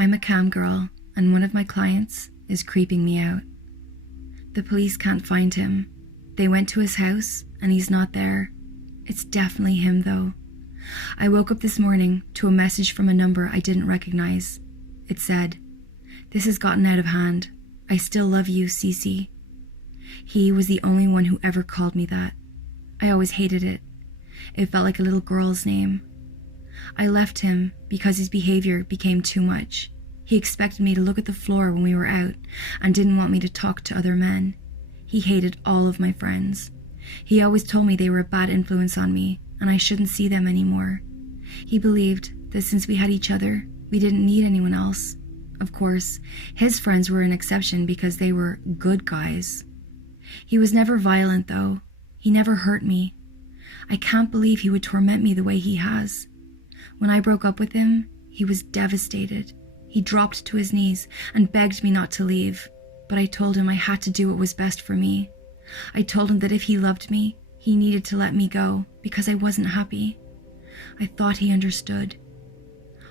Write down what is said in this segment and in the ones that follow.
I'm a camgirl, and one of my clients is creeping me out. The police can't find him. They went to his house, and he's not there. It's definitely him, though. I woke up this morning to a message from a number I didn't recognize. It said, "This has gotten out of hand. I still love you, Cece." He was the only one who ever called me that. I always hated it. It felt like a little girl's name. I left him because his behavior became too much. He expected me to look at the floor when we were out and didn't want me to talk to other men. He hated all of my friends. He always told me they were a bad influence on me and I shouldn't see them anymore. He believed that since we had each other, we didn't need anyone else. Of course, his friends were an exception because they were good guys. He was never violent, though. He never hurt me. I can't believe he would torment me the way he has. When I broke up with him, he was devastated. He dropped to his knees and begged me not to leave, but I told him I had to do what was best for me. I told him that if he loved me, he needed to let me go because I wasn't happy. I thought he understood.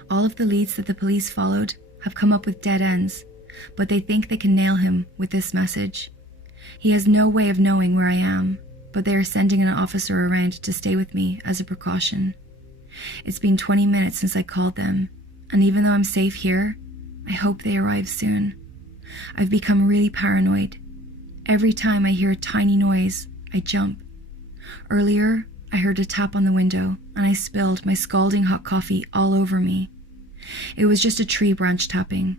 All of the leads that the police followed have come up with dead ends, but they think they can nail him with this message. He has no way of knowing where I am, but they are sending an officer around to stay with me as a precaution. It's been 20 minutes since I called them, and even though I'm safe here, I hope they arrive soon. I've become really paranoid. Every time I hear a tiny noise, I jump. Earlier, I heard a tap on the window, and I spilled my scalding hot coffee all over me. It was just a tree branch tapping.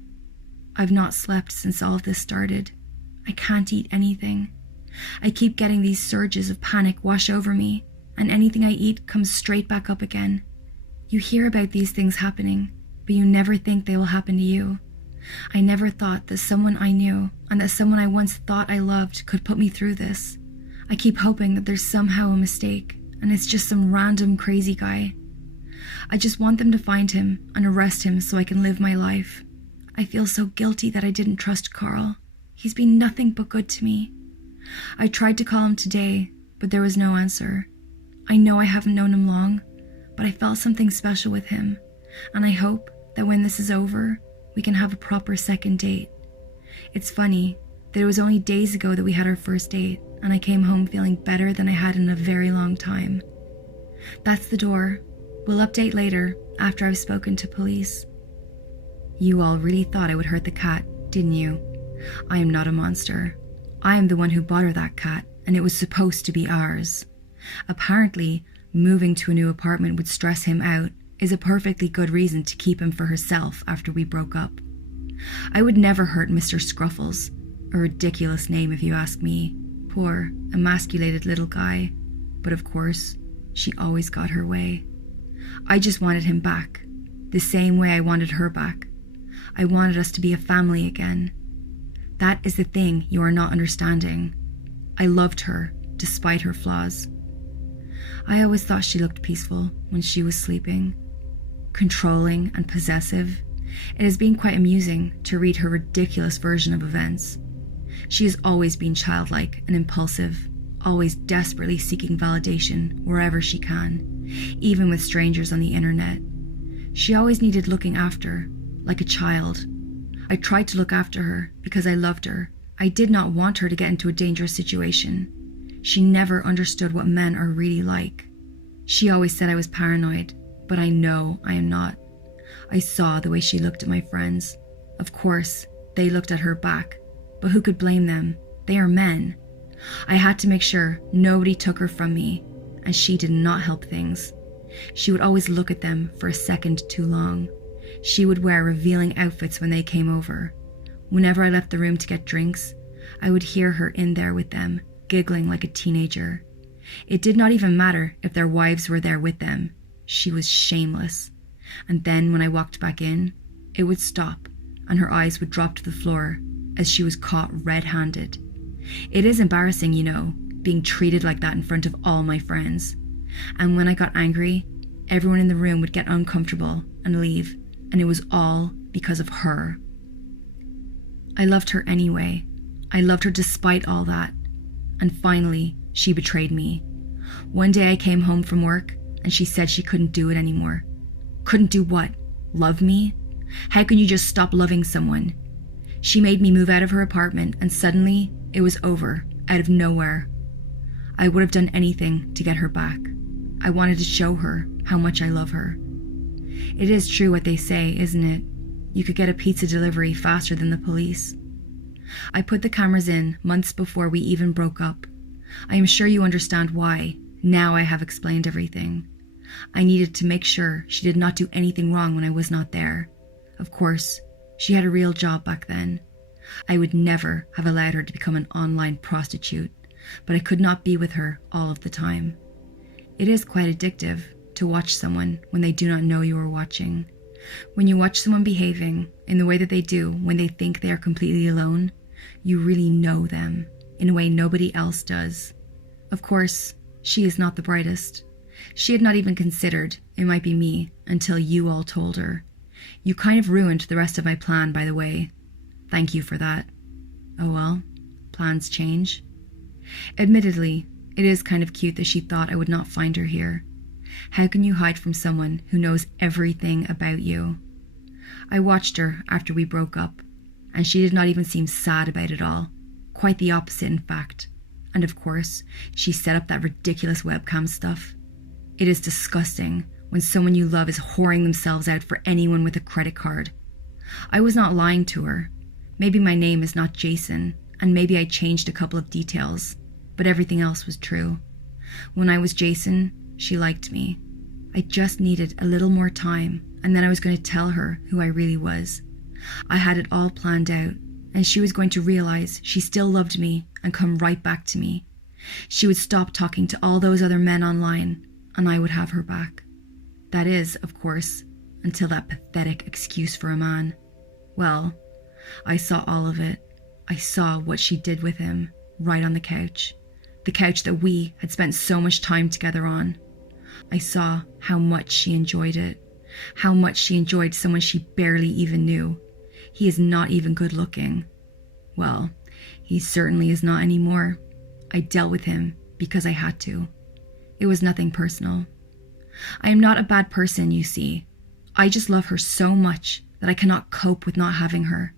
I've not slept since all of this started. I can't eat anything. I keep getting these surges of panic wash over me, and anything I eat comes straight back up again. You hear about these things happening, but you never think they will happen to you. I never thought that someone I knew and that someone I once thought I loved could put me through this. I keep hoping that there's somehow a mistake, and it's just some random crazy guy. I just want them to find him and arrest him so I can live my life. I feel so guilty that I didn't trust Carl. He's been nothing but good to me. I tried to call him today, but there was no answer. I know I haven't known him long, but I felt something special with him, and I hope that when this is over, we can have a proper second date. It's funny that it was only days ago that we had our first date, and I came home feeling better than I had in a very long time. That's the door. We'll update later after I've spoken to police. You all really thought I would hurt the cat, didn't you? I am not a monster. I am the one who bought her that cat, and it was supposed to be ours. Apparently, moving to a new apartment would stress him out is a perfectly good reason to keep him for herself after we broke up. I would never hurt Mr. Scruffles, a ridiculous name if you ask me. Poor, emasculated little guy. But of course, she always got her way. I just wanted him back, the same way I wanted her back. I wanted us to be a family again. That is the thing you are not understanding. I loved her, despite her flaws. I always thought she looked peaceful when she was sleeping. Controlling and possessive, it has been quite amusing to read her ridiculous version of events. She has always been childlike and impulsive, always desperately seeking validation wherever she can, even with strangers on the internet. She always needed looking after, like a child. I tried to look after her because I loved her. I did not want her to get into a dangerous situation. She never understood what men are really like. She always said I was paranoid, but I know I am not. I saw the way she looked at my friends. Of course, they looked at her back, but who could blame them? They are men. I had to make sure nobody took her from me, and she did not help things. She would always look at them for a second too long. She would wear revealing outfits when they came over. Whenever I left the room to get drinks, I would hear her in there with them, giggling like a teenager. It did not even matter if their wives were there with them. She was shameless. And then when I walked back in, it would stop and her eyes would drop to the floor as she was caught red-handed. It is embarrassing, you know, being treated like that in front of all my friends. And when I got angry, everyone in the room would get uncomfortable and leave, and it was all because of her. I loved her anyway. I loved her despite all that. And finally, she betrayed me. One day I came home from work and she said she couldn't do it anymore. Couldn't do what? Love me? How can you just stop loving someone? She made me move out of her apartment and suddenly it was over, out of nowhere. I would have done anything to get her back. I wanted to show her how much I love her. It is true what they say, isn't it? You could get a pizza delivery faster than the police. I put the cameras in months before we even broke up. I am sure you understand why. Now I have explained everything. I needed to make sure she did not do anything wrong when I was not there. Of course, she had a real job back then. I would never have allowed her to become an online prostitute, but I could not be with her all of the time. It is quite addictive to watch someone when they do not know you are watching. When you watch someone behaving in the way that they do when they think they are completely alone, you really know them in a way nobody else does. Of course, she is not the brightest. She had not even considered it might be me until you all told her. You kind of ruined the rest of my plan, by the way. Thank you for that. Oh well, plans change. Admittedly, it is kind of cute that she thought I would not find her here. How can you hide from someone who knows everything about you? I watched her after we broke up, and she did not even seem sad about it all. Quite the opposite, in fact. And of course, she set up that ridiculous webcam stuff. It is disgusting when someone you love is whoring themselves out for anyone with a credit card. I was not lying to her. Maybe my name is not Jason, and maybe I changed a couple of details, but everything else was true. When I was Jason, she liked me. I just needed a little more time, and then I was going to tell her who I really was. I had it all planned out, and she was going to realize she still loved me and come right back to me. She would stop talking to all those other men online, and I would have her back. That is, of course, until that pathetic excuse for a man. Well, I saw all of it. I saw what she did with him, right on the couch that we had spent so much time together on. I saw how much she enjoyed it, how much she enjoyed someone she barely even knew. He is not even good looking. Well, he certainly is not anymore. I dealt with him because I had to. It was nothing personal. I am not a bad person, you see. I just love her so much that I cannot cope with not having her.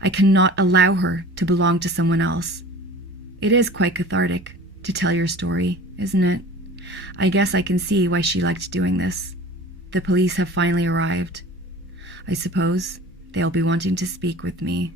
I cannot allow her to belong to someone else. It is quite cathartic to tell your story, isn't it? I guess I can see why she liked doing this. The police have finally arrived. I suppose they'll be wanting to speak with me.